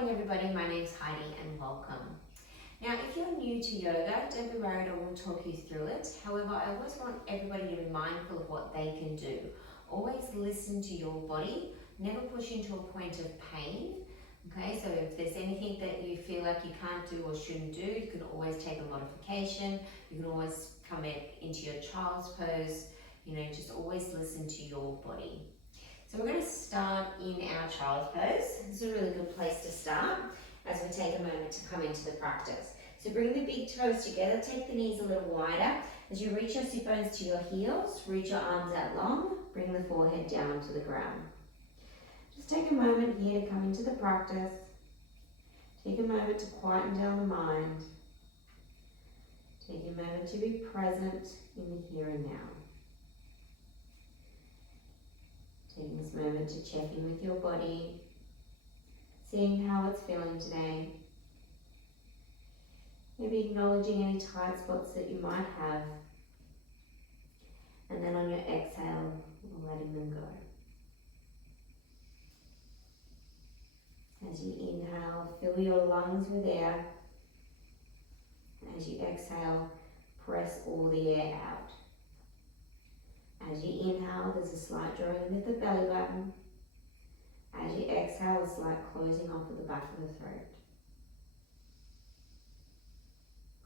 morning everybody, my name's Heidi and welcome. Now if you're new to yoga, don't be worried, I will talk you through it. However, I always want everybody to be mindful of what they can do. Always listen to your body, never push into a point of pain. Okay, so if there's anything that you feel like you can't do or shouldn't do, you can always take a modification. You can always come into your child's pose. Just always listen to your body. So we're going to start in our child's pose. This is a really good place to start as we take a moment to come into the practice. So bring the big toes together, take the knees a little wider. As you reach your sit bones to your heels, reach your arms out long, bring the forehead down to the ground. Just take a moment here to come into the practice. Take a moment to quieten down the mind. Take a moment to be present in the here and now. Taking this moment to check in with your body, seeing how it's feeling today. Maybe acknowledging any tight spots that you might have. And then on your exhale, letting them go. As you inhale, fill your lungs with air. As you exhale, press all the air out. As you inhale, there's a slight drawing of the belly button. As you exhale, a slight closing off of the back of the throat.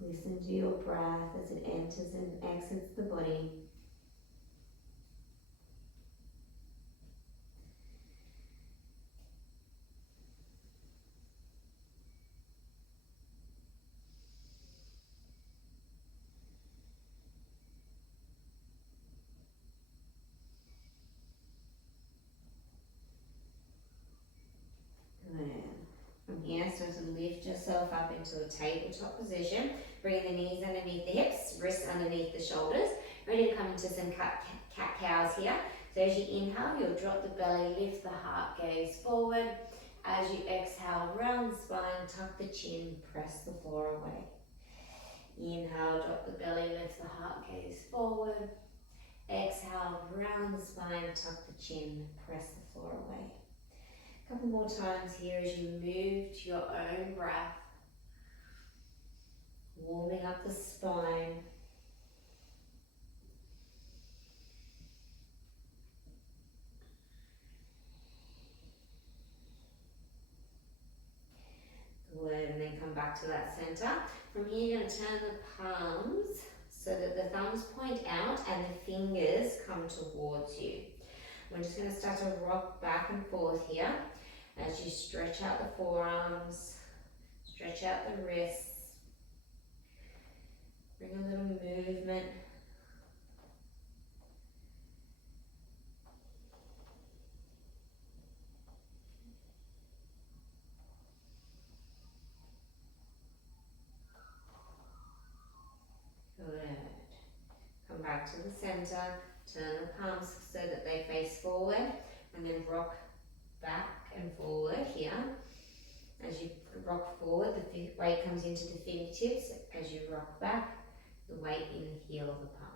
Listen to your breath as it enters and exits the body. From here, start to lift yourself up into a tabletop position. Bring the knees underneath the hips, wrists underneath the shoulders. Ready to come into some cat-cows here. So as you inhale, you'll drop the belly, lift the heart, gaze forward. As you exhale, round the spine, tuck the chin, press the floor away. Inhale, drop the belly, lift the heart, gaze forward. Exhale, round the spine, tuck the chin, press the floor away. A couple more times here as you move to your own breath, warming up the spine. Good, and then come back to that center. From here, you're going to turn the palms so that the thumbs point out and the fingers come towards you. We're just going to start to rock back and forth here. As you stretch out the forearms, stretch out the wrists, bring a little movement. Good. Come back to the center, turn the palms so that they face forward, and then rock back and forward here. As you rock forward, the weight comes into the fingertips. As you rock back, the weight in the heel of the palm.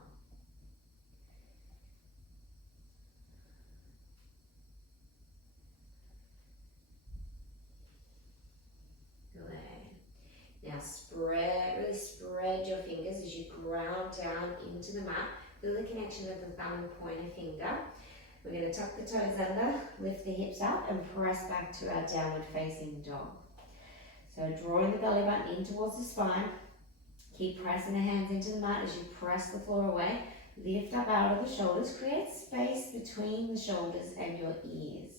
Good. Now really spread your fingers as you ground down into the mat. Feel the connection of the thumb and pointer finger. We're going to tuck the toes under, lift the hips up and press back to our downward facing dog. So drawing the belly button in towards the spine. Keep pressing the hands into the mat as you press the floor away. Lift up out of the shoulders. Create space between the shoulders and your ears.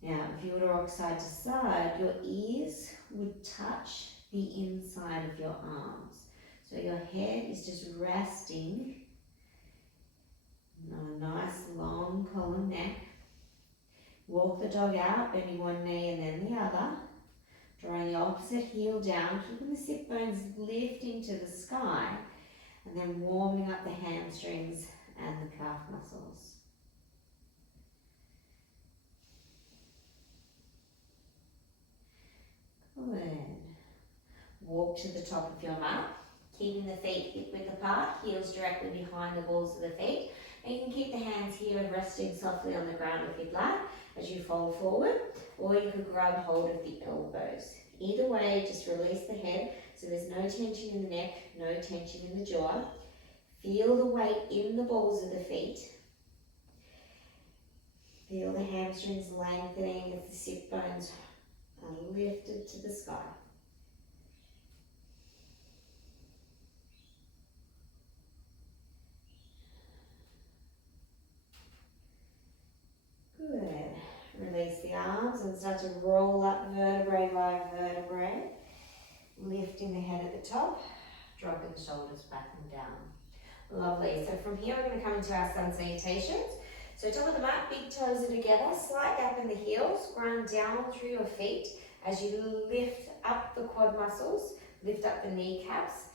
Now, if you were to rock side to side, your ears would touch the inside of your arms. So your head is just resting on a nice long column neck. Walk the dog out, bending one knee and then the other. Drawing the opposite heel down, keeping the sit bones lifting to the sky, and then warming up the hamstrings and the calf muscles. Good. Walk to the top of your mat, keeping the feet hip width apart, heels directly behind the balls of the feet. And you can keep the hands here resting softly on the ground if you'd like, as you fold forward, or you could grab hold of the elbows. Either way, just release the head, so there's no tension in the neck, no tension in the jaw. Feel the weight in the balls of the feet. Feel the hamstrings lengthening as the sit bones are lifted to the sky. Good. Release the arms and start to roll up vertebrae by vertebrae. Lifting the head at the top, dropping the shoulders back and down. Lovely. So from here we're going to come into our sun salutations. So top of the mat, big toes are together, slight gap in the heels, ground down through your feet as you lift up the quad muscles, lift up the kneecaps.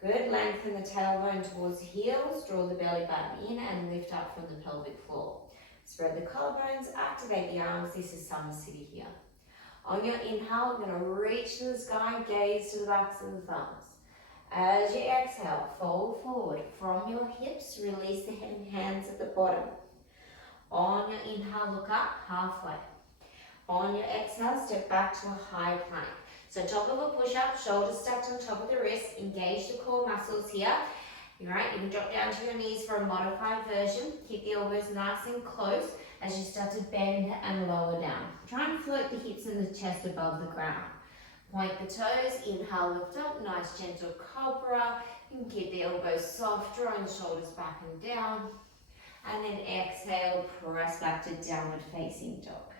Good, lengthen the tailbone towards the heels, draw the belly button in and lift up from the pelvic floor. Spread the collarbones, activate the arms. This is Summer City here. On your inhale, we're going to reach to the sky, gaze to the backs of the thumbs. As you exhale, fold forward. From your hips, release the head and hands at the bottom. On your inhale, look up halfway. On your exhale, step back to a high plank. So top of a push-up, shoulders stacked on top of the wrists, engage the core muscles here. Right, you can drop down to your knees for a modified version. Keep the elbows nice and close as you start to bend and lower down. Try and float the hips and the chest above the ground. Point the toes, inhale, lift up, nice gentle cobra. You can keep the elbows soft, drawing the shoulders back and down. And then exhale, press back to downward facing dog.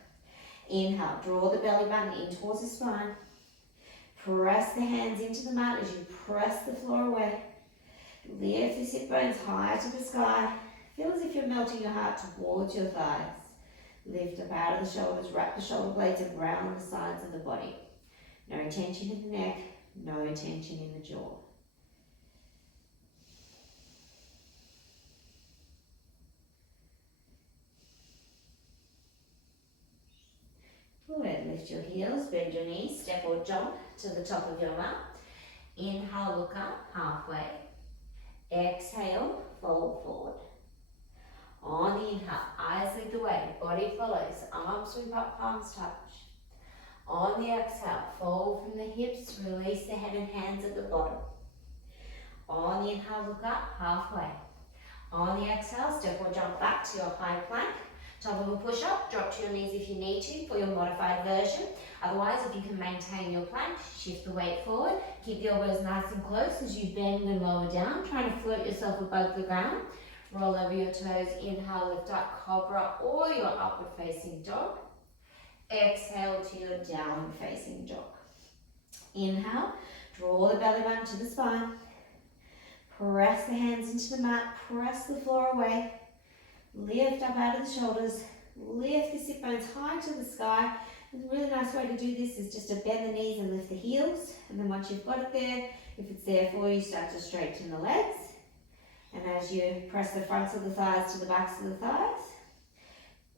Inhale, draw the belly button in towards the spine. Press the hands into the mat as you press the floor away. Lift the sit bones high to the sky. Feel as if you're melting your heart towards your thighs. Lift up out of the shoulders, wrap the shoulder blades around the sides of the body. No tension in the neck, no tension in the jaw. Good, lift your heels, bend your knees, step or jump to the top of your mat. Inhale, look up halfway. Exhale, fold forward. On the inhale, eyes lead the way, body follows, arms sweep up, palms touch. On the exhale, fold from the hips, release the head and hands at the bottom. On the inhale, look up halfway. On the exhale, step or jump back to your high plank. Top of a push-up, drop to your knees if you need to for your modified version. Otherwise, if you can maintain your plank, shift the weight forward. Keep the elbows nice and close as you bend and lower down, trying to float yourself above the ground. Roll over your toes, inhale, lift up, cobra or your upward facing dog. Exhale to your downward facing dog. Inhale, draw the belly button to the spine. Press the hands into the mat, press the floor away. Lift up out of the shoulders, lift the sit bones high to the sky. And a really nice way to do this is just to bend the knees and lift the heels. And then once you've got it there, if it's there for you, start to straighten the legs. And as you press the fronts of the thighs to the backs of the thighs,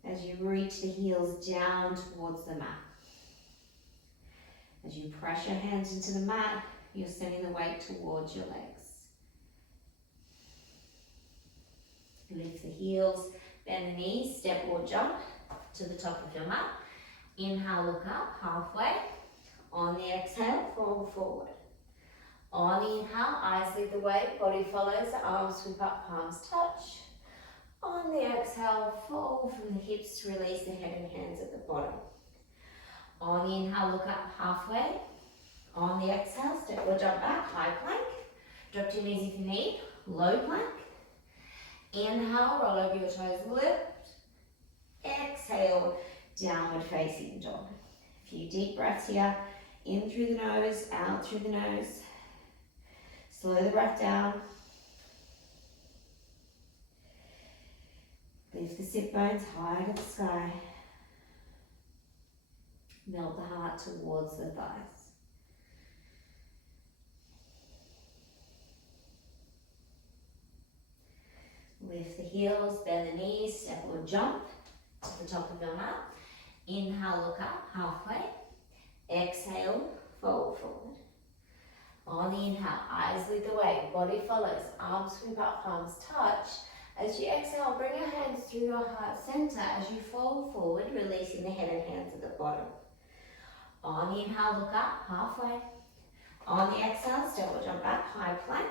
as you reach the heels down towards the mat. As you press your hands into the mat, you're sending the weight towards your legs. Lift the heels, bend the knees, step or jump to the top of your mat. Inhale, look up halfway. On the exhale, fold forward. On the inhale, eyes lead the way, body follows, arms sweep up, palms touch. On the exhale, fold from the hips, release the head and hands at the bottom. On the inhale, look up halfway. On the exhale, step or jump back, high plank. Drop to your knees if you need, low plank. Inhale, roll over your toes, lift. Exhale, downward facing dog. A few deep breaths here, in through the nose, out through the nose. Slow the breath down. Lift the sit bones high to the sky. Melt the heart towards the thighs. Lift the heels, bend the knees, step or jump to the top of your mat. Inhale, look up halfway. Exhale, fold forward. On the inhale, eyes lead the way, body follows, arms sweep up, palms touch. As you exhale, bring your hands through your heart center as you fold forward, releasing the head and hands at the bottom. On the inhale, look up, halfway. On the exhale, step or jump back, high plank,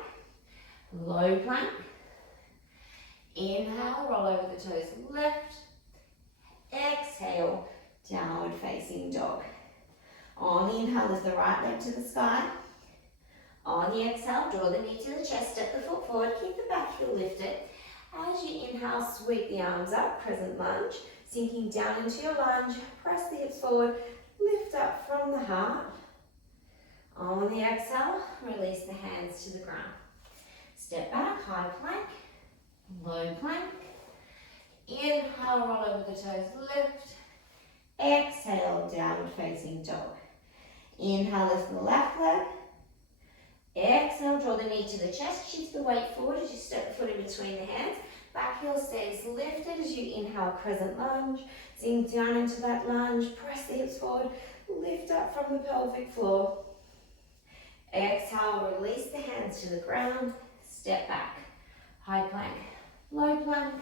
low plank. Inhale, roll over the toes, lift. Exhale, downward facing dog. On the inhale, lift the right leg to the sky. On the exhale, draw the knee to the chest, step the foot forward, keep the back heel lifted. As you inhale, sweep the arms up, crescent lunge. Sinking down into your lunge, press the hips forward, lift up from the heart. On the exhale, release the hands to the ground. Step back, high plank, low plank. Inhale, roll over the toes, lift. Exhale, downward facing dog. Inhale, lift the left leg. Exhale, draw the knee to the chest, shift the weight forward as you step the foot in between the hands. Back heel stays lifted as you inhale, crescent lunge. Sink down into that lunge, press the hips forward, lift up from the pelvic floor. Exhale, release the hands to the ground, step back. High plank, low plank.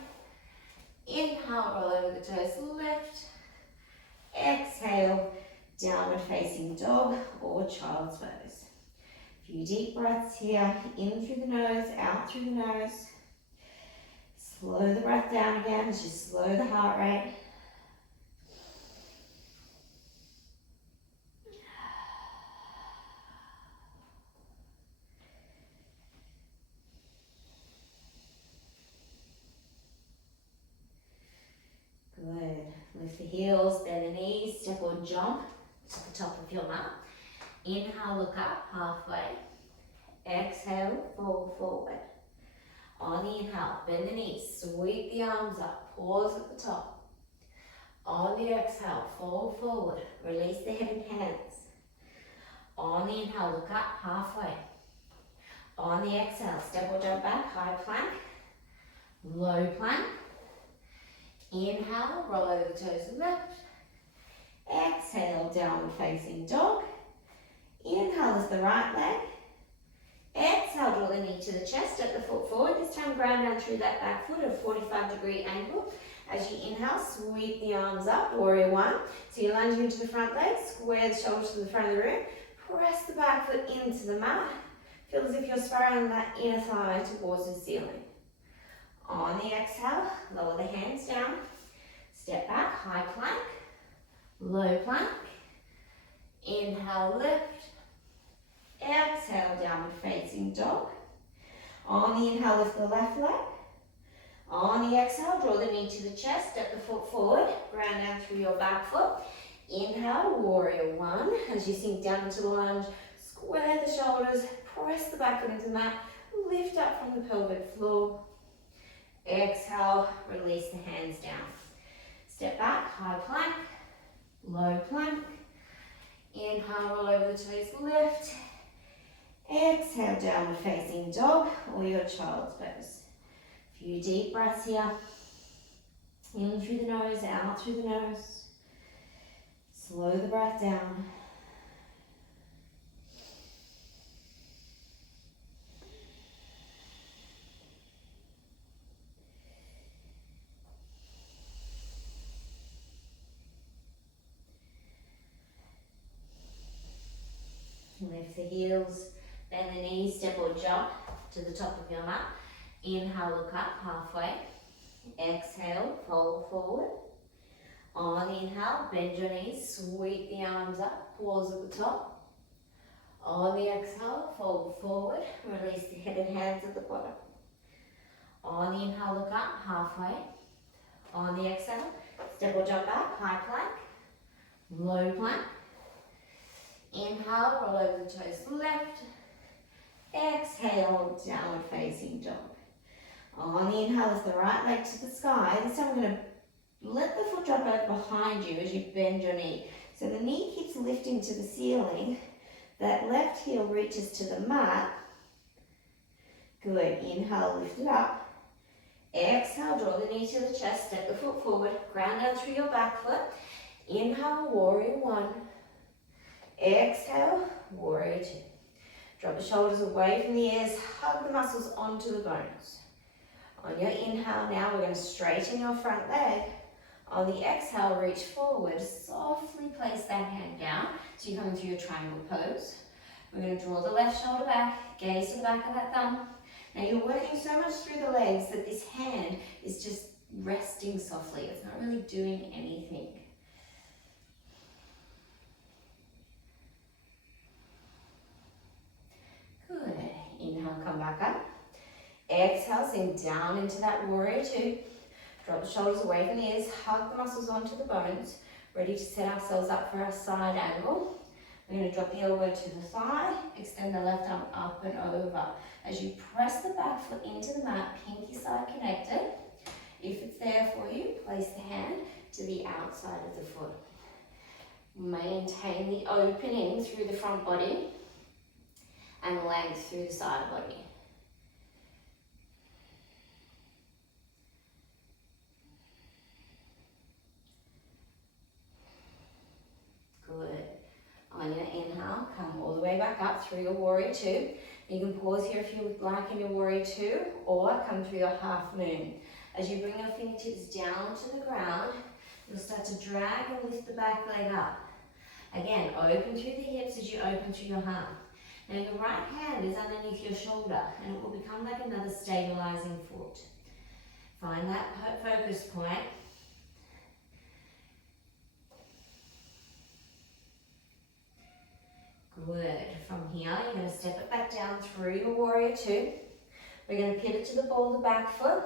Inhale, roll over the toes, lift. Exhale, downward facing dog or child's pose. Few deep breaths here, in through the nose, out through the nose. Slow the breath down again as you slow the heart rate. Good. Lift the heels, bend the knees, step or jump to the top of your mat. Inhale, look up, halfway. Exhale, fold forward. On the inhale, bend the knees, sweep the arms up, pause at the top. On the exhale, fold forward, release the head and hands. On the inhale, look up, halfway. On the exhale, step or jump back, high plank, low plank. Inhale, roll over the toes, lift. Exhale, downward facing dog. Inhale, lift the right leg. Exhale, draw the knee to the chest, step the foot forward. This time ground down through that back foot at a 45-degree angle. As you inhale, sweep the arms up, warrior one. So you're lunging into the front leg, square the shoulders to the front of the room. Press the back foot into the mat. Feel as if you're spiraling that inner thigh towards the ceiling. On the exhale, lower the hands down. Step back, high plank, low plank. Inhale, lift. Exhale, downward facing dog. On the inhale, lift the left leg. On the exhale, draw the knee to the chest, step the foot forward, ground down through your back foot. Inhale, warrior one. As you sink down into the lunge, square the shoulders, press the back foot into the mat, lift up from the pelvic floor. Exhale, release the hands down. Step back, high plank, low plank. Inhale, roll over the toes, lift. Exhale, downward facing dog or your child's pose. Few deep breaths here. In through the nose, out through the nose. Slow the breath down. Lift the heels, bend the knees, step or jump to the top of your mat. Inhale, look up, halfway. Exhale, fold forward. On the inhale, bend your knees, sweep the arms up, pause at the top. On the exhale, fold forward, release the head and hands at the bottom. On the inhale, look up, halfway. On the exhale, step or jump back, high plank, low plank. Inhale, roll over the toes, left. Exhale, downward facing dog. On the inhale, lift the right leg to the sky. This time we're going to let the foot drop out behind you as you bend your knee. So the knee keeps lifting to the ceiling. That left heel reaches to the mat. Good. Inhale, lift it up. Exhale, draw the knee to the chest, step the foot forward, ground down through your back foot. Inhale, warrior one. Exhale, warrior two. Drop the shoulders away from the ears, hug the muscles onto the bones. On your inhale now, we're going to straighten your front leg. On the exhale, reach forward. Softly place that hand down. So you're coming through your triangle pose. We're going to draw the left shoulder back, gaze to the back of that thumb. Now you're working so much through the legs that this hand is just resting softly. It's not really doing anything. Good. Inhale, come back up. Exhale, sink down into that warrior two. Drop the shoulders away from the ears, hug the muscles onto the bones. Ready to set ourselves up for our side angle. We're going to drop the elbow to the thigh, extend the left arm up and over. As you press the back foot into the mat, pinky side connected. If it's there for you, place the hand to the outside of the foot. Maintain the opening through the front body and length through the side body. Good. On your inhale, come all the way back up through your warrior two. You can pause here if you would like in your warrior two, or come through your half moon. As you bring your fingertips down to the ground, you'll start to drag and lift the back leg up. Again, open through the hips as you open through your heart. Now your right hand is underneath your shoulder and it will become like another stabilizing foot. Find that focus point. Good. From here, you're going to step it back down through your warrior two. We're going to pivot to the ball of the back foot.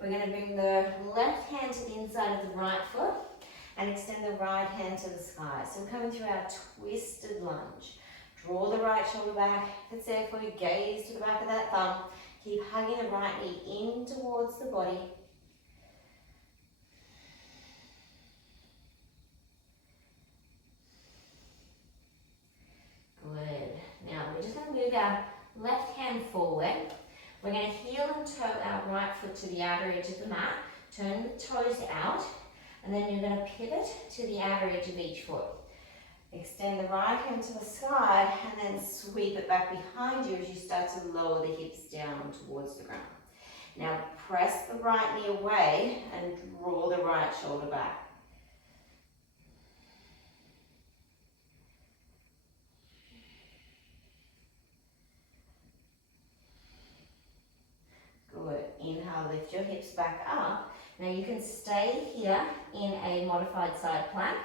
We're going to bring the left hand to the inside of the right foot and extend the right hand to the sky. So we're coming through our twisted lunge. Draw the right shoulder back. If it's there for you, gaze to the back of that thumb. Keep hugging the right knee in towards the body. Good. Now we're just going to move our left hand forward. We're going to heel and toe our right foot to the outer edge of the mat. Turn the toes out, and then you're going to pivot to the outer edge of each foot. Extend the right hand to the side, and then sweep it back behind you as you start to lower the hips down towards the ground. Now press the right knee away and draw the right shoulder back. Good. Inhale, lift your hips back up. Now you can stay here in a modified side plank,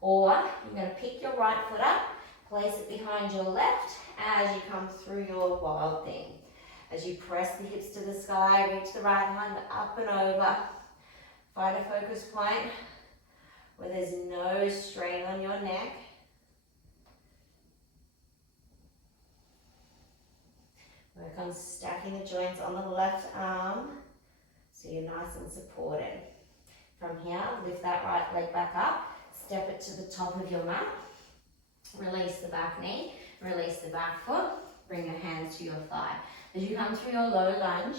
or you're going to pick your right foot up, place it behind your left as you come through your wild thing. As you press the hips to the sky, reach the right hand up and over. Find a focus point where there's no strain on your neck. Work on stacking the joints on the left arm so you're nice and supported. From here, lift that right leg back up, step it to the top of your mat, release the back knee, release the back foot, bring your hands to your thigh. As you come through your low lunge,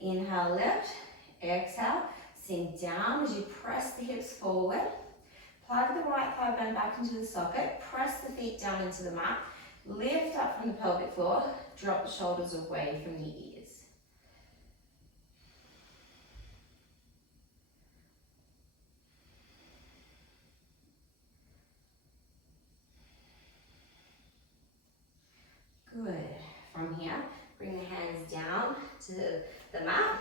inhale, lift, exhale, sink down as you press the hips forward, plug the right thigh bone back into the socket, press the feet down into the mat, lift up from the pelvic floor, drop the shoulders away from the ears. Good. From here, bring the hands down to the mat.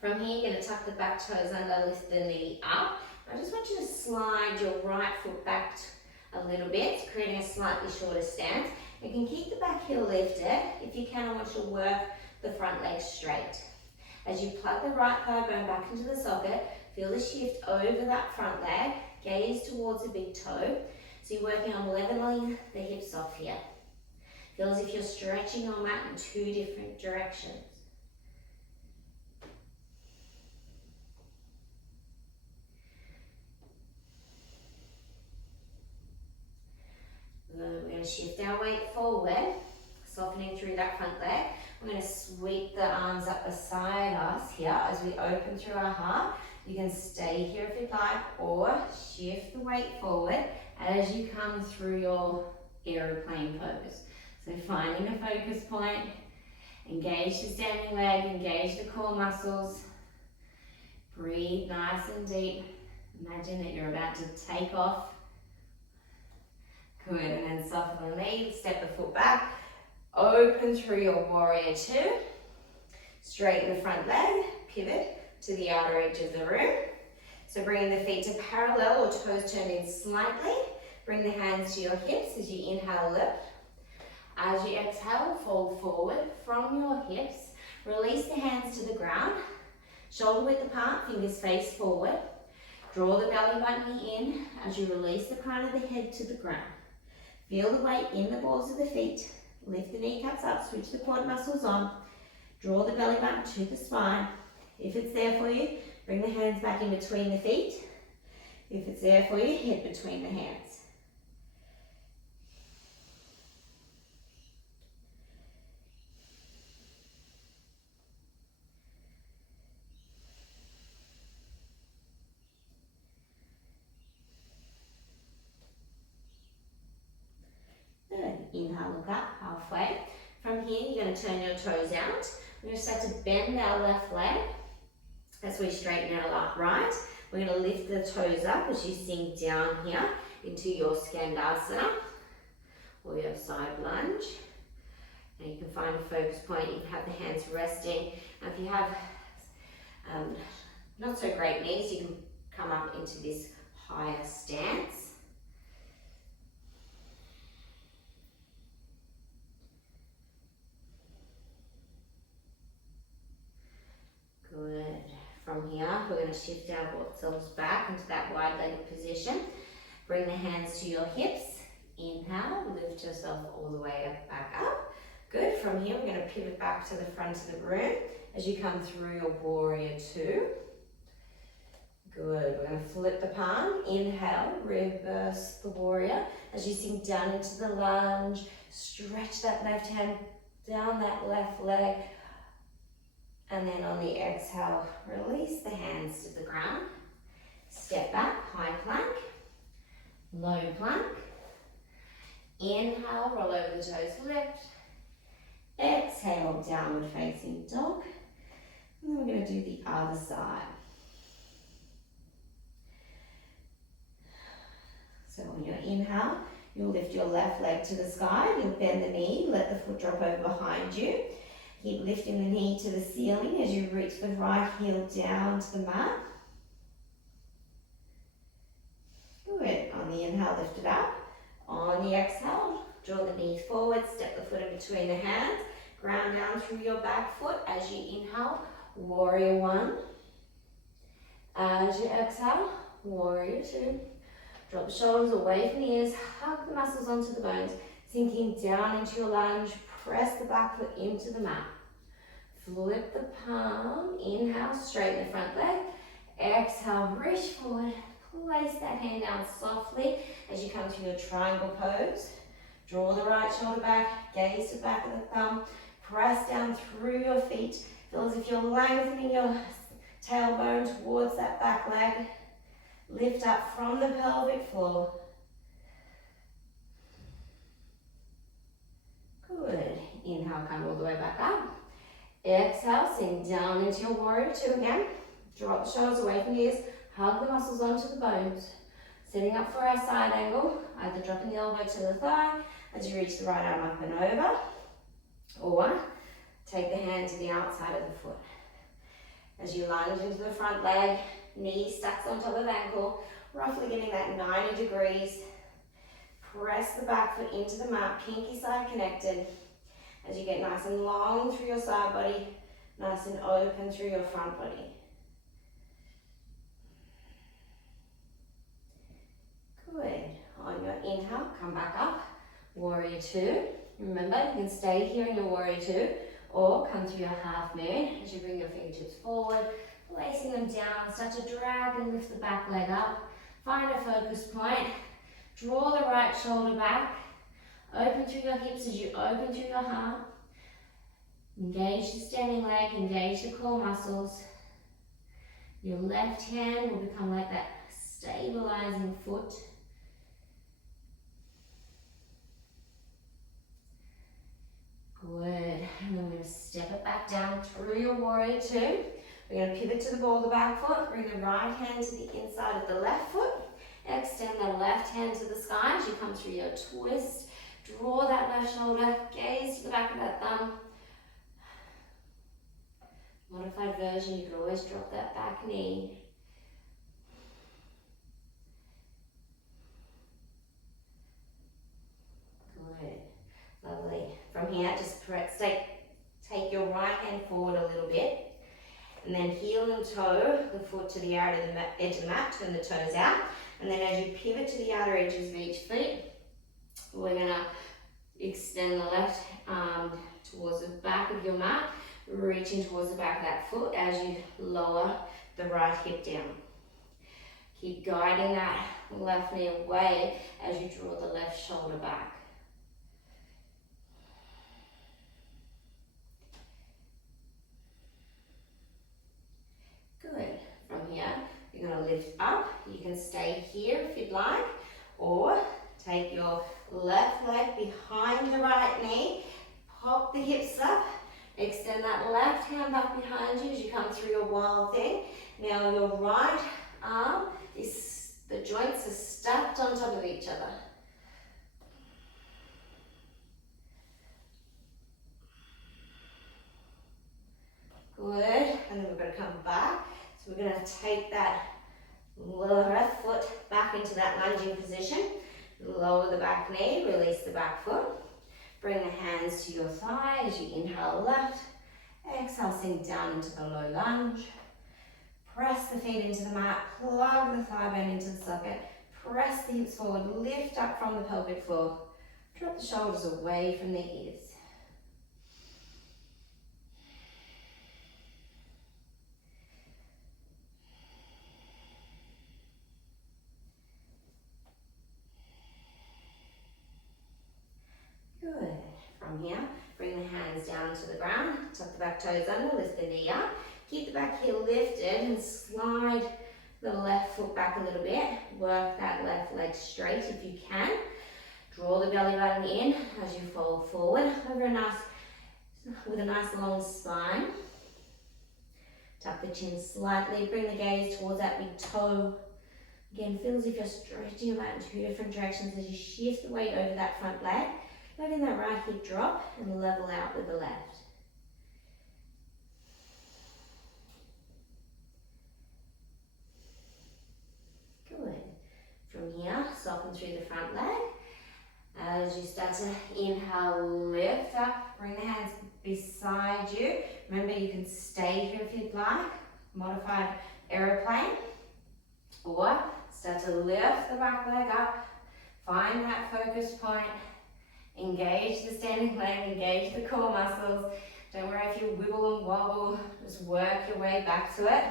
From here, you're going to tuck the back toes under, lift the knee up. I just want you to slide your right foot back a little bit, creating a slightly shorter stance. You can keep the back heel lifted. If you can, I want you to work the front leg straight. As you plug the right thigh bone back into the socket, feel the shift over that front leg, gaze towards the big toe. So you're working on leveling the hips off here. Feel as if you're stretching your mat in two different directions. We're going to shift our weight forward, softening through that front leg. We're going to sweep the arms up beside us here as we open through our heart. You can stay here if you'd like, or shift the weight forward as you come through your aeroplane pose. So finding a focus point Engage the standing leg, engage the core muscles. Breathe nice and deep. Imagine that you're about to take off. Good, and then soften the knee, step the foot back. Open through your warrior two. Straighten the front leg, pivot to the outer edge of the room. So bringing the feet to parallel or toes turned in slightly. Bring the hands to your hips as you inhale, lift. As you exhale, fold forward from your hips. Release the hands to the ground. Shoulder width apart, fingers face forward. Draw the belly button in as you release the crown of the head to the ground. Feel the weight in the balls of the feet. Lift the kneecaps up, switch the quad muscles on. Draw the belly button to the spine. If it's there for you, bring the hands back in between the feet. If it's there for you, head between the hands. Good. Inhale, look up halfway. From here, you're going to turn your toes out. We're going to start to bend our left leg as we straighten our right. We're going to lift the toes up as you sink down here into your Skandasana or your side lunge. And you can find a focus point. You can have the hands resting. And if you have not so great knees, you can come up into this higher stance. Good. From here, we're going to shift ourselves back into that wide-legged position. Bring the hands to your hips. Inhale, lift yourself all the way back up. Good. From here, we're going to pivot back to the front of the room as you come through your warrior two. Good. We're going to flip the palm. Inhale, reverse the warrior as you sink down into the lunge. Stretch that left hand down that left leg. And then on the exhale, release the hands to the ground. Step back, high plank, low plank. Inhale, roll over the toes, lift. Exhale, downward facing dog. And then we're going to do the other side. So on your inhale, you'll lift your left leg to the sky. You'll bend the knee, let the foot drop over behind you. Keep lifting the knee to the ceiling as you reach the right heel down to the mat. Good. On the inhale, lift it up. On the exhale, draw the knee forward, step the foot in between the hands, ground down through your back foot as you inhale, warrior one. As you exhale, warrior two. Drop the shoulders away from the ears, hug the muscles onto the bones, sinking down into your lunge. Press the back foot into the mat. Flip the palm. Inhale, straighten the front leg. Exhale, reach forward. Place that hand down softly as you come to your triangle pose. Draw the right shoulder back. Gaze to the back of the thumb. Press down through your feet. Feel as if you're lengthening your tailbone towards that back leg. Lift up from the pelvic floor. Good. Inhale, come all the way back up. Exhale, sink down into your warrior two again. Drop the shoulders away from the ears. Hug the muscles onto the bones. Setting up for our side angle. Either dropping the elbow to the thigh as you reach the right arm up and over. Or take the hand to the outside of the foot. As you lunge into the front leg, knee stacks on top of ankle, roughly getting that 90 degrees. Press the back foot into the mat, pinky side connected. As you get nice and long through your side body, nice and open through your front body. Good. On your inhale, come back up. Warrior two. Remember, you can stay here in your warrior two or come to your half moon as you bring your fingertips forward, placing them down. Start to drag and lift the back leg up. Find a focus point. Draw the right shoulder back. Open through your hips as you open through your heart. Engage the standing leg, engage the core muscles. Your left hand will become like that stabilizing foot. Good. And then we're going to Step it back down through your warrior two. We're going to pivot to the ball of the back foot. Bring the right hand to the inside of the left foot. Extend the left hand to the sky as you come through your twist. Draw that left shoulder, gaze to the back of that thumb. Modified version, you can always drop that back knee. Good, lovely. From here, just take your right hand forward a little bit. And then heel and toe the foot to the outer edge of the mat, turn the toes out. And then as you pivot to the outer edges of each foot, we're going to extend the left arm towards the back of your mat, reaching towards the back of that foot as you lower the right hip down. Keep guiding that left knee away as you draw the left shoulder back. Good. From here, you're going to lift up. You can stay here if you'd like, or take your left leg behind the right knee, pop the hips up, extend that left hand back behind you as you come through your wild thing. Now your right arm the joints are stacked on top of each other. Good, and then we're going to come back. So we're going to take that left foot back into that lunging position. Lower the back knee, release the back foot. Bring the hands to your thigh as you inhale left. Exhale, sink down into the low lunge. Press the feet into the mat, plug the thigh bone into the socket. Press the hips forward, lift up from the pelvic floor. Drop the shoulders away from the ears. Good. From here, bring the hands down to the ground, tuck the back toes under, lift the knee up. Keep the back heel lifted and slide the left foot back a little bit. Work that left leg straight if you can. Draw the belly button in as you fold forward with a nice long spine. Tuck the chin slightly, bring the gaze towards that big toe. Again, feel as if you're stretching your mat in two different directions as you shift the weight over that front leg. Letting that right hip drop and level out with the left. Good. From here, soften through the front leg. As you start to inhale, lift up, bring the hands beside you. Remember, you can stay here if you'd like. Modified aeroplane. Or start to lift the back leg up. Find that focus point. Engage the standing leg, engage the core muscles. Don't worry if you wibble and wobble, just work your way back to it.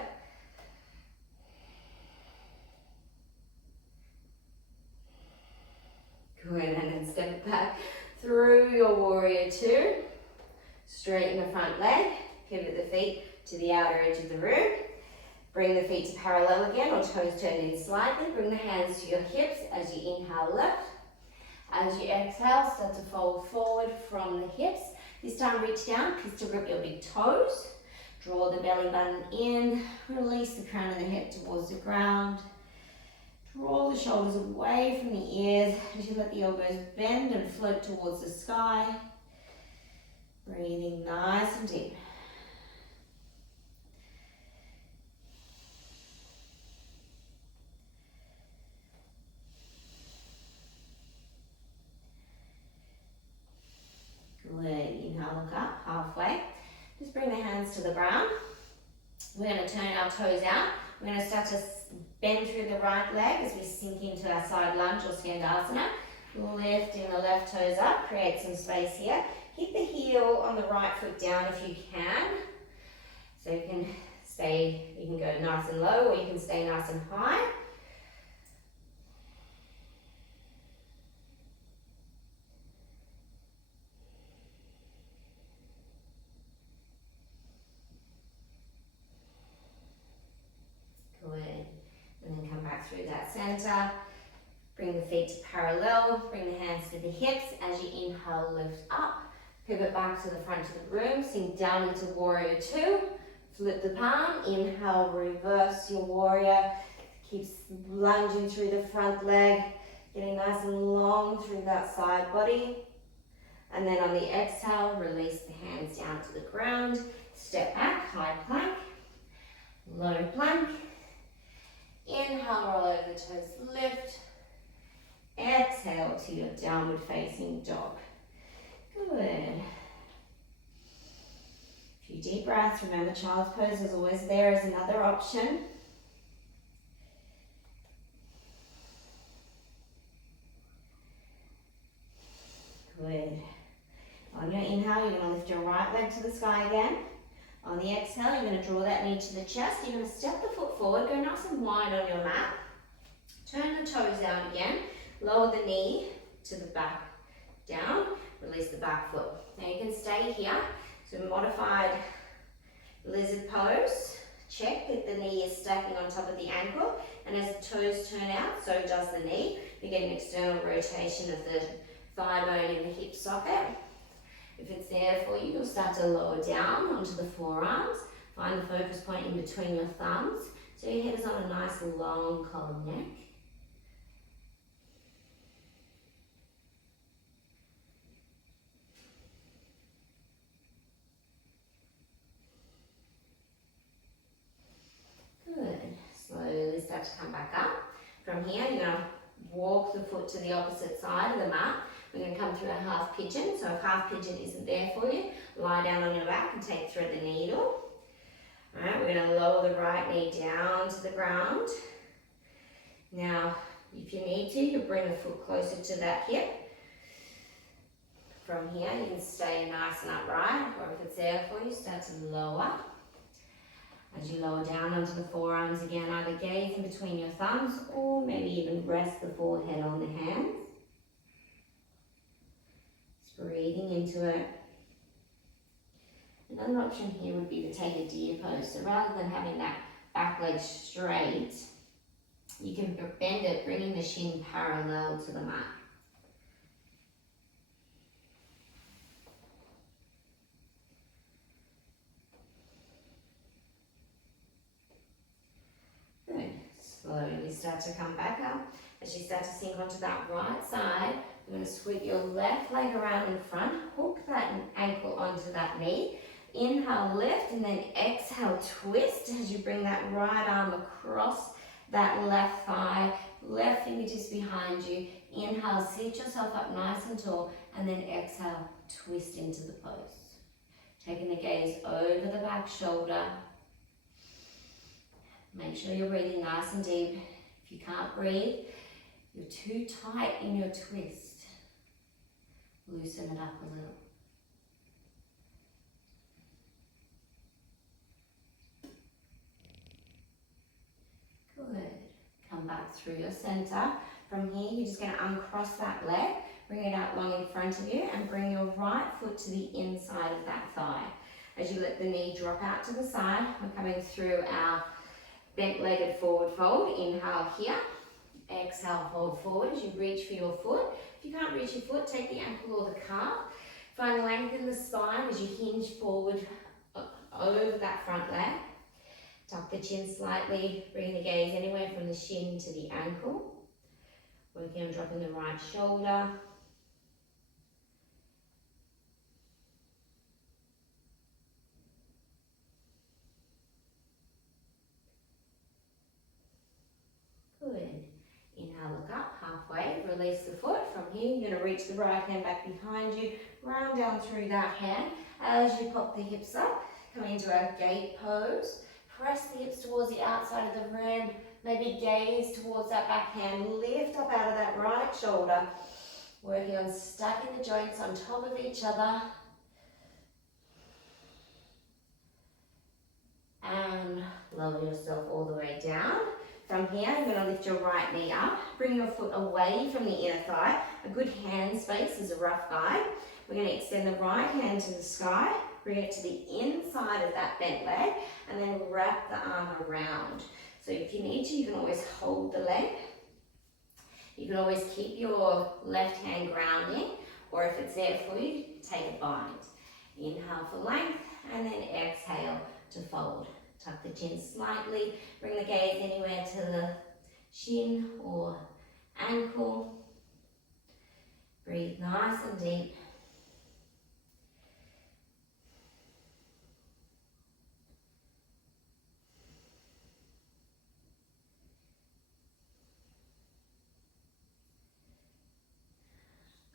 Good, and then step it back through your warrior two. Straighten the front leg, pivot the feet to the outer edge of the room. Bring the feet to parallel again, or toes turned in slightly. Bring the hands to your hips as you inhale left. As you exhale, start to fold forward from the hips. This time reach down, pistol grip your big toes. Draw the belly button in, release the crown of the head towards the ground. Draw the shoulders away from the ears as you let the elbows bend and float towards the sky. Breathing nice and deep. Good. Inhale, look up halfway. Just bring the hands to the ground. We're going to turn our toes out. We're going to start to bend through the right leg as we sink into our side lunge or skandasana. Lifting the left toes up, create some space here. Keep the heel on the right foot down if you can. So you can go nice and low, or you can stay nice and high. Good. And then come back through that center. Bring the feet to parallel. Bring the hands to the hips. As you inhale, lift up. Pivot back to the front of the room, sink down into warrior two. Flip the palm, inhale, reverse your warrior. Keep lunging through the front leg, getting nice and long through that side body. And then on the exhale, release the hands down to the ground. Step back, high plank, low plank. Inhale, roll over the toes, lift. Exhale to your downward facing dog. Good. A few deep breaths. Remember, child's pose is always there as another option. Good. On your inhale, you're going to lift your right leg to the sky again. On the exhale, you're going to draw that knee to the chest. You're going to step the foot forward, go nice and wide on your mat. Turn the toes out again. Lower the knee to the back down. Release the back foot. Now you can stay here. So modified lizard pose. Check that the knee is stacking on top of the ankle. And as the toes turn out, so does the knee. You get an external rotation of the thigh bone in the hip socket. If it's there for you, you'll start to lower down onto the forearms. Find the focus point in between your thumbs. So your head is on a nice long column neck. Good. Slowly start to come back up. From here, you're going to walk the foot to the opposite side of the mat. We're going to come through a half pigeon. So if half pigeon isn't there for you, lie down on your back and take thread the needle. All right, we're going to lower the right knee down to the ground. Now, if you need to, you can bring the foot closer to that hip. From here, you can stay nice and upright, or if it's there for you, start to lower. As you lower down onto the forearms again, either gaze in between your thumbs or maybe even rest the forehead on the hands. Just breathing into it. Another option here would be to take a deer pose. So rather than having that back leg straight, you can bend it, bringing the shin parallel to the mat. Good. Slowly start to come back up. As you start to sink onto that right side, you're going to sweep your left leg around in front, hook that ankle onto that knee. Inhale, lift, and then exhale, twist as you bring that right arm across that left thigh, left fingertips behind you. Inhale, sit yourself up nice and tall, and then exhale, twist into the pose. Taking the gaze over the back shoulder. Make sure you're breathing nice and deep. If you can't breathe, you're too tight in your twist. Loosen it up a little. Good. Come back through your center. From here, you're just going to uncross that leg, bring it out long in front of you, and bring your right foot to the inside of that thigh. As you let the knee drop out to the side, we're coming through our bent-legged forward fold. Inhale here. Exhale, fold forward as you reach for your foot. If you can't reach your foot, take the ankle or the calf. Find length in the spine as you hinge forward over that front leg. Tuck the chin slightly, bring the gaze anywhere from the shin to the ankle. Working on dropping the right shoulder. Good. Inhale, look up, halfway, release the foot. From here, you're going to reach the right hand back behind you, round down through that hand. As you pop the hips up, come into our gate pose. Press the hips towards the outside of the rib. Maybe gaze towards that back hand. Lift up out of that right shoulder. Working on stacking the joints on top of each other. And lower yourself all the way down. From here, you're going to lift your right knee up. Bring your foot away from the inner thigh. A good hand space is a rough guide. We're going to extend the right hand to the sky. Bring it to the inside of that bent leg. And then wrap the arm around. So if you need to, you can always hold the leg. You can always keep your left hand grounding. or if it's there for you, take a bind. Inhale for length, and then exhale to fold. Tuck the chin slightly, bring the gaze anywhere to the shin or ankle. Breathe nice and deep.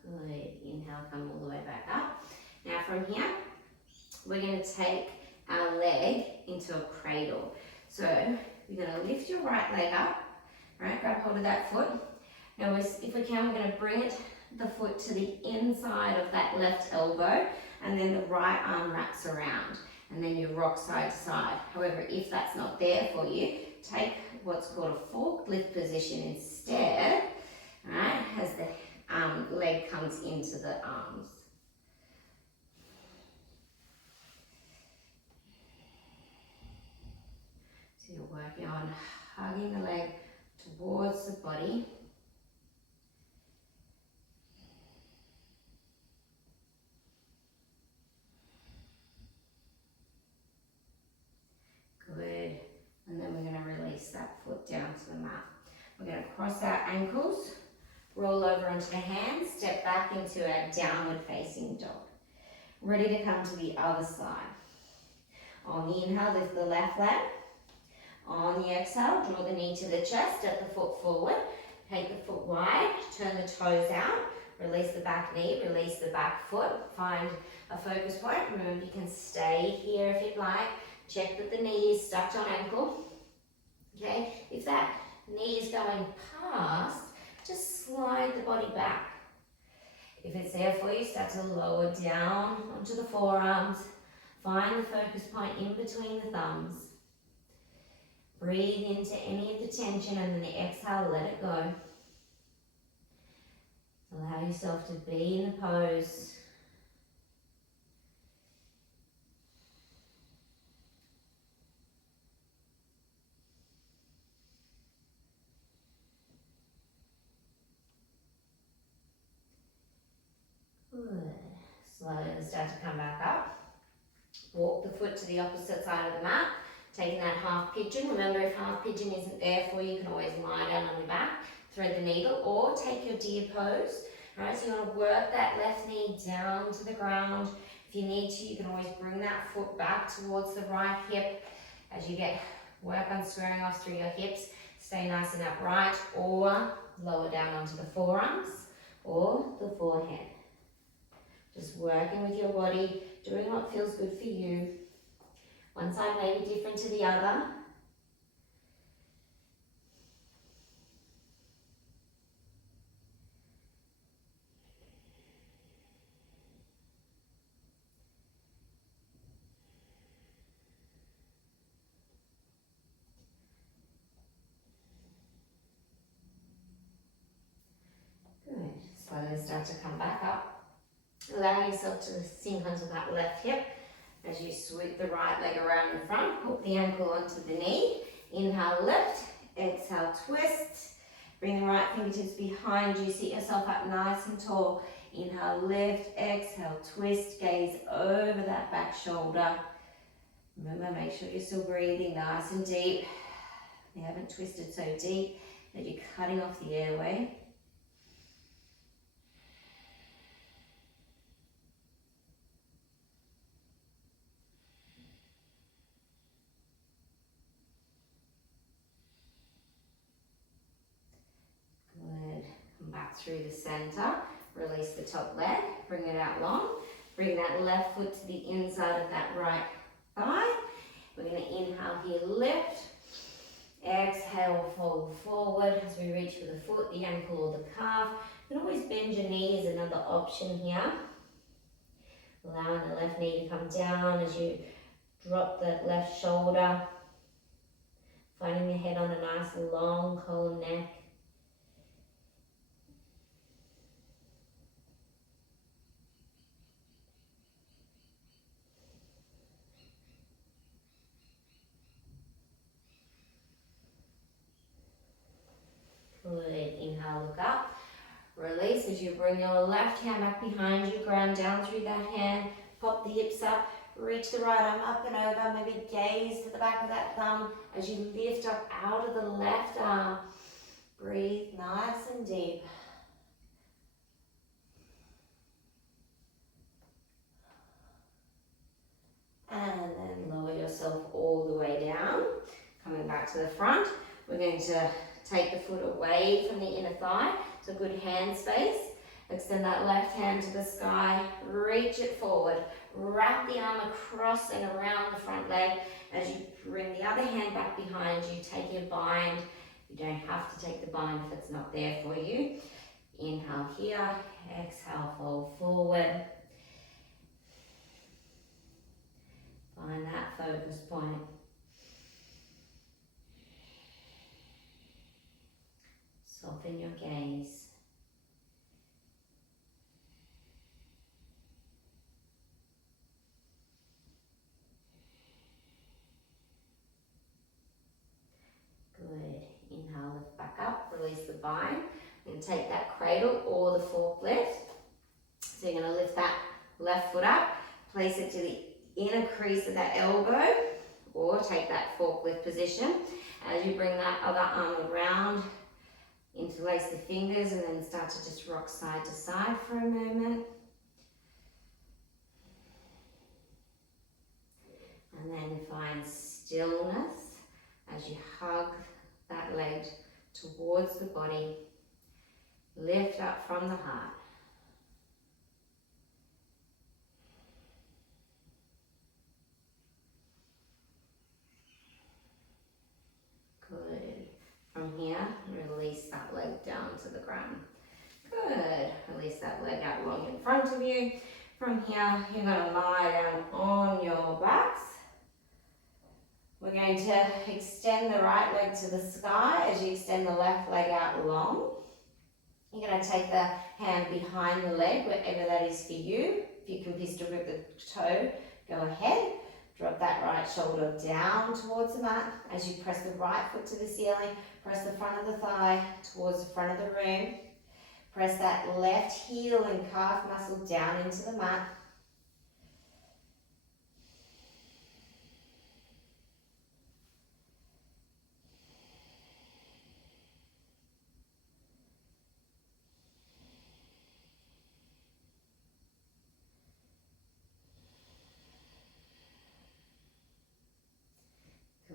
Good. Inhale, come all the way back up. Now from here, we're going to take our leg into a cradle. So you're going to lift your right leg up, right? Grab hold of that foot. Now, if we can, we're going to bring the foot to the inside of that left elbow, and then the right arm wraps around, and then you rock side to side. However, if that's not there for you, take what's called a forked lift position instead, right? As the leg comes into the arms. So you're working on hugging the leg towards the body. Good. And then we're going to release that foot down to the mat. We're going to cross our ankles, roll over onto the hands, step back into a downward facing dog. Ready to come to the other side. On the inhale, lift the left leg. On the exhale, draw the knee to the chest, step the foot forward. Take the foot wide, turn the toes out, release the back knee, release the back foot. Find a focus point. Remember, you can stay here if you'd like. Check that the knee is stuck on ankle. Okay, if that knee is going past, just slide the body back. If it's there for you, start to lower down onto the forearms. Find the focus point in between the thumbs. Breathe into any of the tension, and then the exhale, let it go. Allow yourself to be in the pose. Good. Slowly start to come back up. Walk the foot to the opposite side of the mat. Taking that half pigeon. Remember, if half pigeon isn't there for you, you can always lie down on your back, thread the needle, or take your deer pose. Alright, so you want to work that left knee down to the ground. If you need to, you can always bring that foot back towards the right hip as you work on squaring off through your hips. Stay nice and upright, or lower down onto the forearms or the forehead. Just working with your body, doing what feels good for you. One side may be different to the other. Good. Slowly start to come back up. Allow yourself to sink onto that left hip as you sweep the right leg around in front. Hook the ankle onto the knee. Inhale, lift. Exhale, twist. Bring the right fingertips behind you. Sit yourself up nice and tall. Inhale, lift. Exhale, twist. Gaze over that back shoulder. Remember, make sure you're still breathing nice and deep. You haven't twisted so deep that you're cutting off the airway. Through the center, release the top leg, bring it out long, bring that left foot to the inside of that right thigh. We're going to inhale here, lift, exhale, fold forward as we reach for the foot, the ankle or the calf. You can always bend your knee is another option here. Allowing the left knee to come down as you drop that left shoulder, finding your head on a nice long column neck. Good. Inhale, look up. Release as you bring your left hand back behind you, ground down through that hand, pop the hips up, reach the right arm up and over, maybe gaze to the back of that thumb as you lift up out of the left arm. Breathe nice and deep. And then lower yourself all the way down. Coming back to the front, we're going to take the foot away from the inner thigh, so good hand space. Extend that left hand to the sky, reach it forward, wrap the arm across and around the front leg. As you bring the other hand back behind you, take your bind. You don't have to take the bind if it's not there for you. Inhale here, exhale, fold forward. Find that focus point. Soften your gaze. Good. Inhale, lift back up, release the bind. You're going to take that cradle or the forklift. So you're going to lift that left foot up, place it to the inner crease of that elbow, or take that forklift position. As you bring that other arm around, interlace the fingers and then start to just rock side to side for a moment. And then find stillness as you hug that leg towards the body. Lift up from the heart. Good. From here, release that leg down to the ground. Good. Release that leg out long in front of you. From here, you're going to lie down on your backs. We're going to extend the right leg to the sky as you extend the left leg out long. You're going to take the hand behind the leg, wherever that is for you. If you can pistol grip the toe, go ahead. Drop that right shoulder down towards the mat as you press the right foot to the ceiling. Press the front of the thigh towards the front of the room. Press that left heel and calf muscle down into the mat.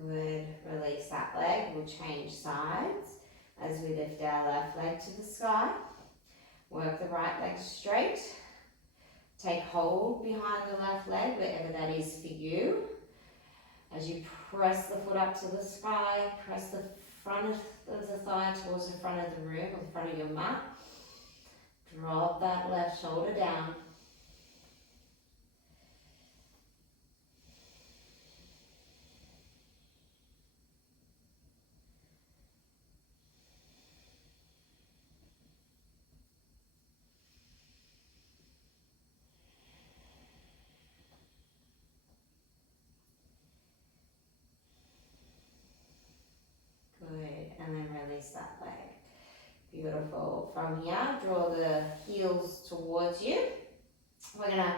Good. Release that leg. We'll change sides as we lift our left leg to the sky. Work the right leg straight. Take hold behind the left leg, wherever that is for you. As you press the foot up to the sky, press the front of the thigh towards the front of the room or the front of your mat. Drop that left shoulder down. And then release that leg. Beautiful. From here, draw the heels towards you. We're going to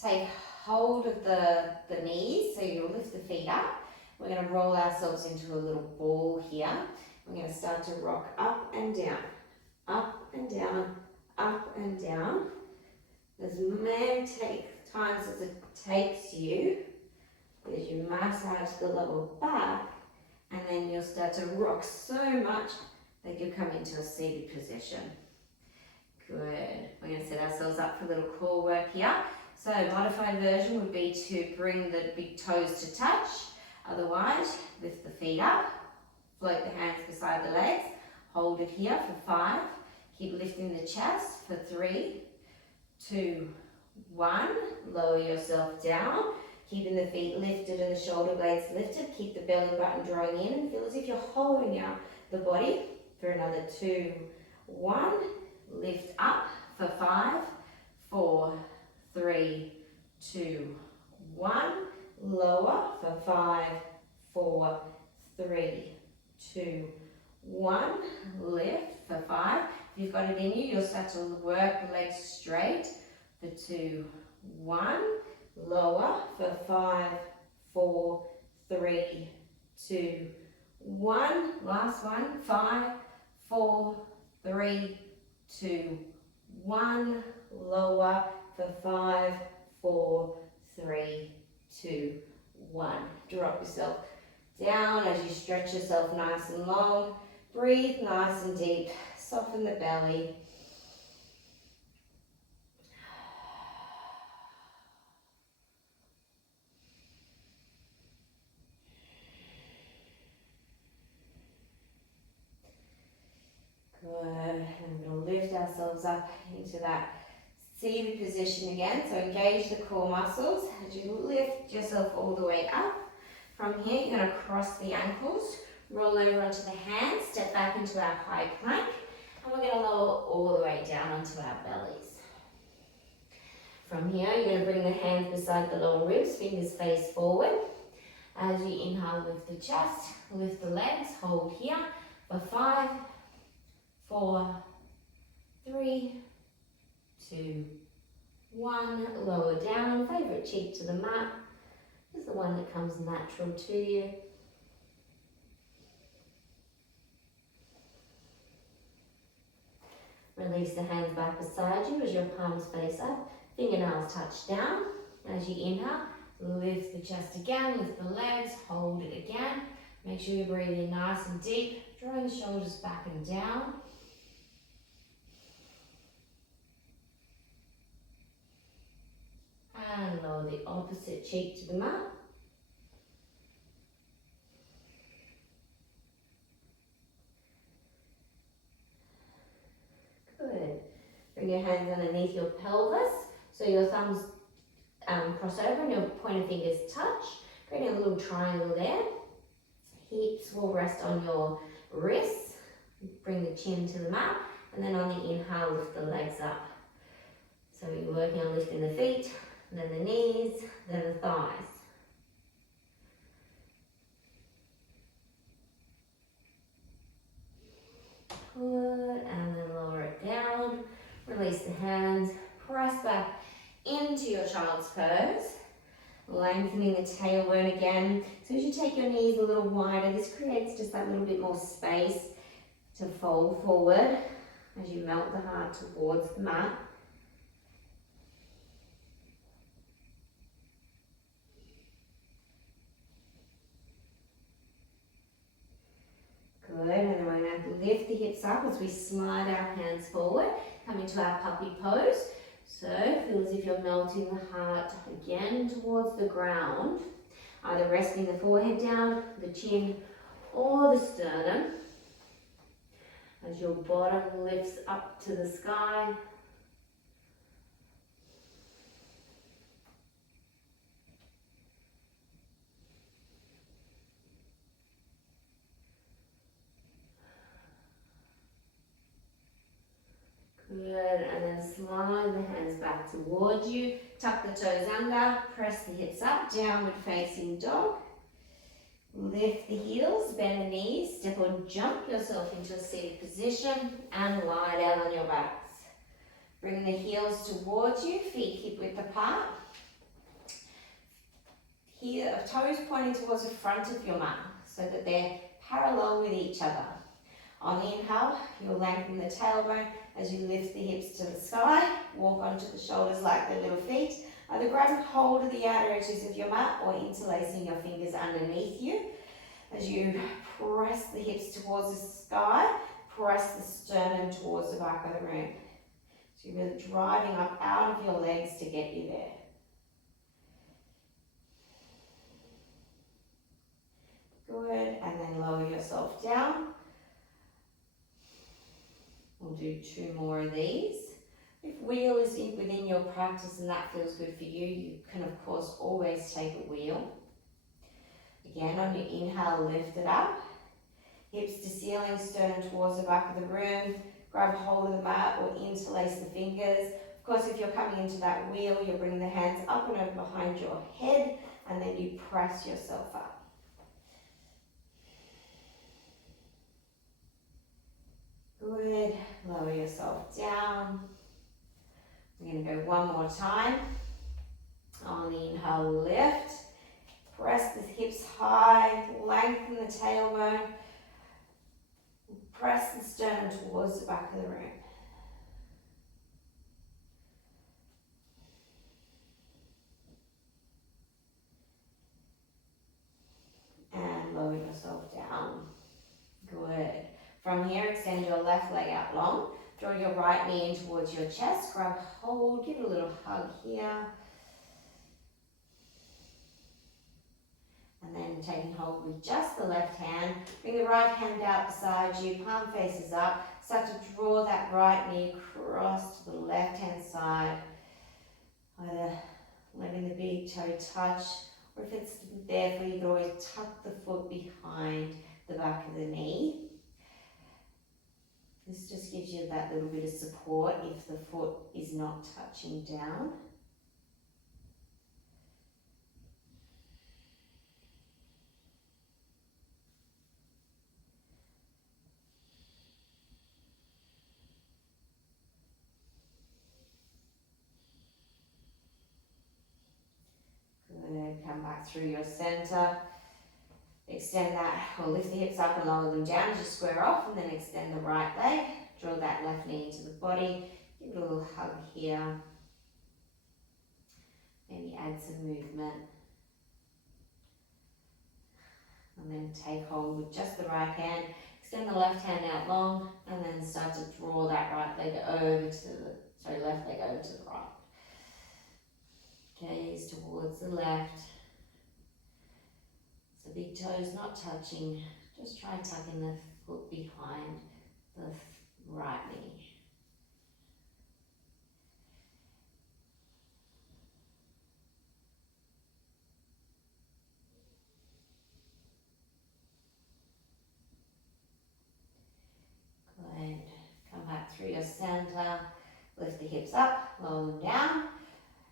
take hold of the knees, so you'll lift the feet up. We're going to roll ourselves into a little ball here. We're going to start to rock up and down, up and down, up and down. As many times as it takes you, as you massage the lower back, and then you'll start to rock so much that you'll come into a seated position. Good. We're going to set ourselves up for a little core work here. So modified version would be to bring the big toes to touch. Otherwise, lift the feet up, float the hands beside the legs, hold it here for 5. Keep lifting the chest for 3, 2, 1. Lower yourself down. Keeping the feet lifted and the shoulder blades lifted. Keep the belly button drawing in and feel as if you're holding out the body for another 2, 1. Lift up for 5, 4, 3, 2, 1. Lower for 5, 4, 3, 2, 1. Lift for 5. If you've got got it in you, you'll start to work the legs straight for 2, 1, lower for 5, 4, 3, 2, 1, last one, 5, 4, 3, 2, 1, lower for 5, 4, 3, 2, 1. Drop yourself down as you stretch yourself nice and long. Breathe nice and deep. Soften the belly. Good. And we're going to lift ourselves up into that seated position again. So engage the core muscles as you lift yourself all the way up. From here, you're going to cross the ankles, roll over onto the hands, step back into our high plank, and we're going to lower all the way down onto our bellies. From here, you're going to bring the hands beside the lower ribs, fingers face forward. As you inhale, lift the chest, lift the legs, hold here for 5, 4, 3, 2, 1. Lower down, favourite cheek to the mat is the one that comes natural to you. Release the hands back beside you as your palms face up, fingernails touch down. As you inhale, lift the chest again, lift the legs, hold it again. Make sure you're breathing nice and deep, drawing the shoulders back and down. And lower the opposite cheek to the mat. Good. Bring your hands underneath your pelvis, so your thumbs cross over and your pointer fingers touch. Creating a little triangle there. Hips will rest on your wrists. Bring the chin to the mat, and then on the inhale, lift the legs up. So you're working on lifting the feet, then the knees, then the thighs. Good, and then lower it down. Release the hands, press back into your child's pose. Lengthening the tailbone again. So as you take your knees a little wider, this creates just that little bit more space to fold forward as you melt the heart towards the mat. Good, and then we're going to lift the hips up as we slide our hands forward, come into our puppy pose. So feel as if you're melting the heart again towards the ground, either resting the forehead down, the chin, or the sternum. As your bottom lifts up to the sky. Good, and then slide the hands back towards you. Tuck the toes under, press the hips up, downward facing dog. Lift the heels, bend the knees, step or jump yourself into a seated position and lie down on your backs. Bring the heels towards you, feet hip width apart. Here, toes pointing towards the front of your mat so that they're parallel with each other. On the inhale, you'll lengthen the tailbone as you lift the hips to the sky. Walk onto the shoulders like the little feet. Either grab hold of the outer edges of your mat or interlacing your fingers underneath you. As you press the hips towards the sky, press the sternum towards the back of the room. So you're really driving up out of your legs to get you there. Good, and then lower yourself down. We'll do 2 more of these. If wheel is within your practice and that feels good for you, you can of course always take a wheel. Again, on your inhale, lift it up. Hips to ceiling, sternum towards the back of the room. Grab hold of the mat or interlace the fingers. Of course, if you're coming into that wheel, you're bringing the hands up and over behind your head, and then you press yourself up. Good. Lower yourself down. We're going to go one more time. On the inhale, lift. Press the hips high. Lengthen the tailbone. Press the sternum towards the back of the room. And lower yourself down. Good. From here, extend your left leg out long. Draw your right knee in towards your chest. Grab hold. Give it a little hug here. And then taking hold with just the left hand. Bring the right hand out beside you. Palm faces up. Start to draw that right knee across to the left hand side. Either letting the big toe touch, or if it's there for you, you can always tuck the foot behind the back of the knee. This just gives you that little bit of support if the foot is not touching down. Good. Come back through your center. Extend that, or lift the hips up and lower them down as you square off, and then extend the right leg. Draw that left knee into the body. Give it a little hug here. Maybe add some movement. And then take hold with just the right hand. Extend the left hand out long, and then start to draw that right leg over to the, left leg over to the right. Gaze towards the left. So big toes not touching. Just try tucking the foot behind the right knee. Good. Come back through your center. Lift the hips up, lower them down.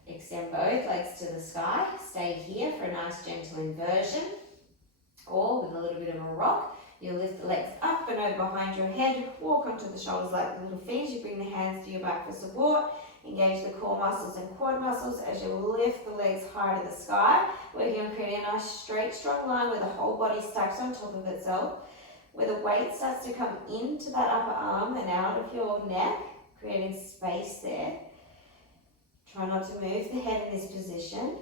Extend both legs to the sky. Stay here for a nice gentle inversion. Or with a little bit of a rock, you lift the legs up and over behind your head. Walk onto the shoulders like little feet. You bring the hands to your back for support. Engage the core muscles and quad muscles as you lift the legs high to the sky. Working on creating a nice straight, strong line where the whole body stacks on top of itself. Where the weight starts to come into that upper arm and out of your neck, creating space there. Try not to move the head in this position.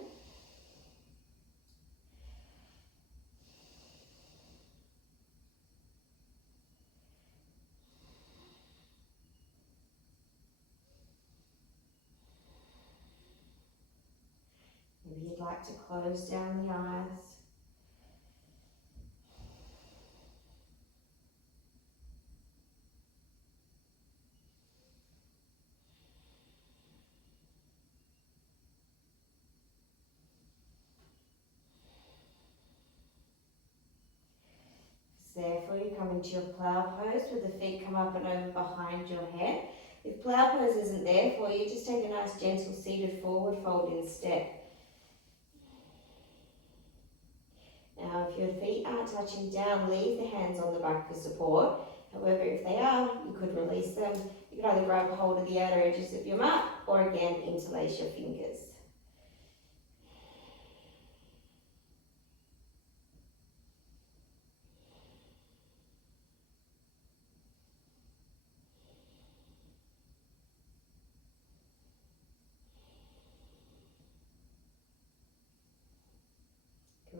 Maybe you'd like to close down the eyes. Therefore, you come into your plow pose with the feet come up and over behind your head. If plow pose isn't there for you, just take a nice gentle seated forward fold instead. Now, if your feet aren't touching down, leave the hands on the back for support. However, if they are, you could release them. You can either grab a hold of the outer edges of your mat or again interlace your fingers.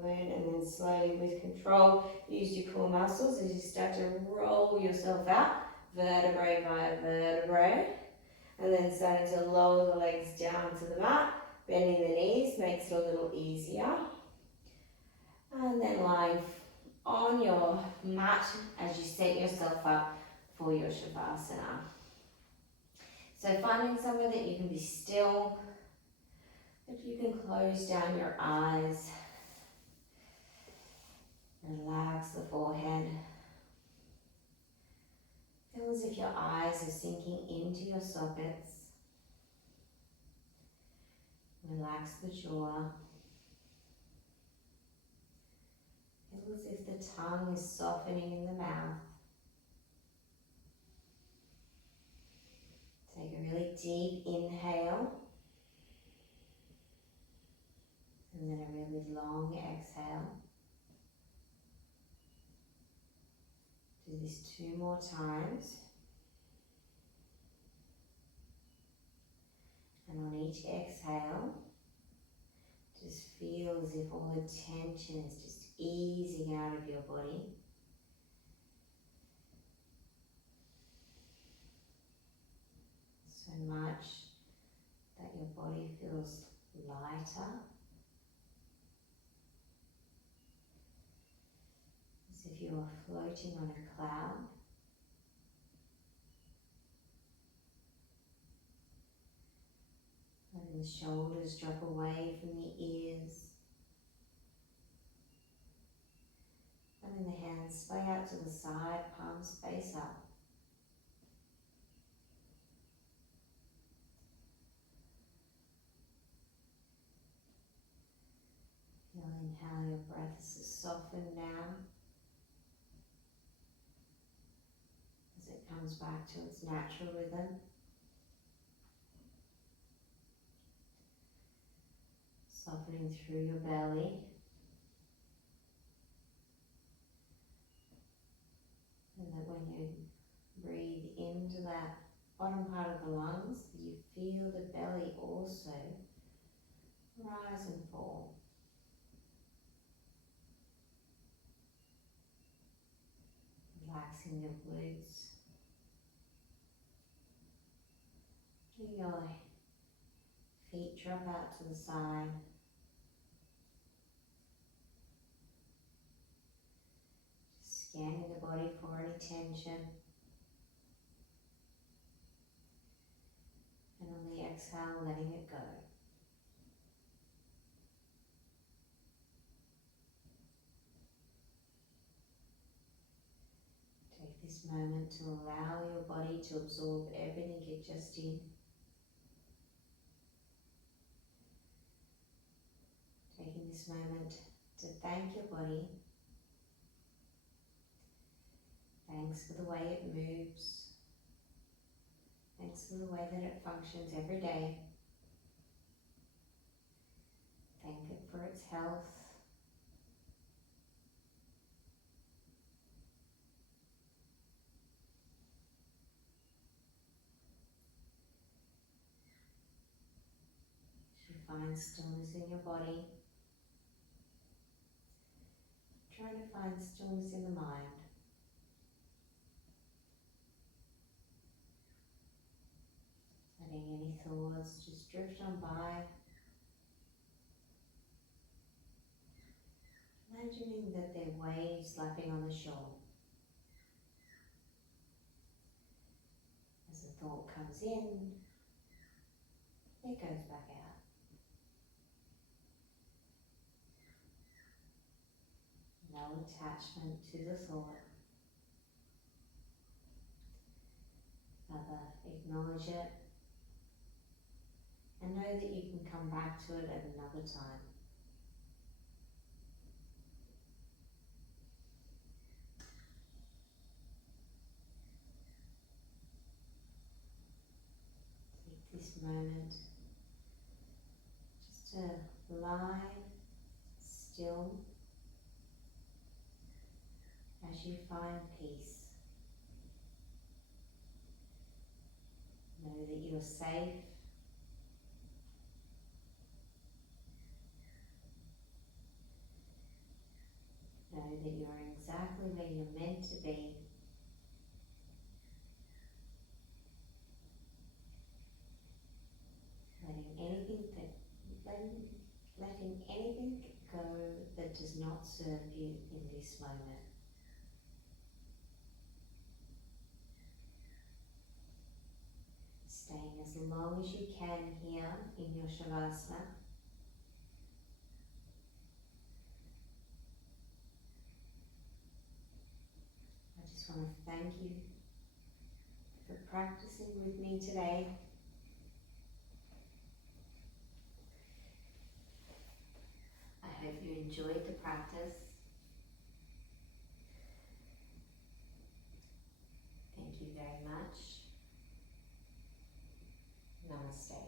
And then slowly with control, use your core muscles as you start to roll yourself out, vertebrae by vertebrae, and then starting to lower the legs down to the mat, bending the knees makes it a little easier, and then lying on your mat as you set yourself up for your Shavasana. So finding somewhere that you can be still, that you can close down your eyes. Relax the forehead. Feel as if your eyes are sinking into your sockets. Relax the jaw. Feel as if the tongue is softening in the mouth. deep inhale. And then a really long exhale. Do this 2 more times. And on each exhale, just feel as if all the tension is just easing out of your body. So much that your body feels lighter. As if you are floating on a cloud. Letting the shoulders drop away from the ears. Letting the hands sway out to the side, palms face up. Feeling how your breath is softened now. As it comes back to its natural rhythm. Softening through your belly. And that when you breathe into that bottom part of the lungs, you feel the belly also rise and fall. Relaxing your glutes. Letting your feet drop out to the side. Scanning the body for any tension. And on the exhale, letting it go. Take this moment to allow your body to absorb everything it just did. Taking this moment to thank your body. Thanks for the way it moves. Thanks for the way that it functions every day. Thank it for its health. As you find stillness in your body, try to find stillness in the mind. Letting any thoughts just drift on by. Imagining that they're waves lapping on the shore. As a thought comes in, it goes back out. No attachment to the thought. Rather, acknowledge it and know that you can come back to it at another time. Take this moment just to lie still as you find peace. Know that you're safe. Know that you're exactly where you're meant to be. Letting anything go that does not serve you in this moment. Staying as long as you can here in your Shavasana. I just want to thank you for practicing with me today. I hope you enjoyed the practice. Thank you very much. Namaste.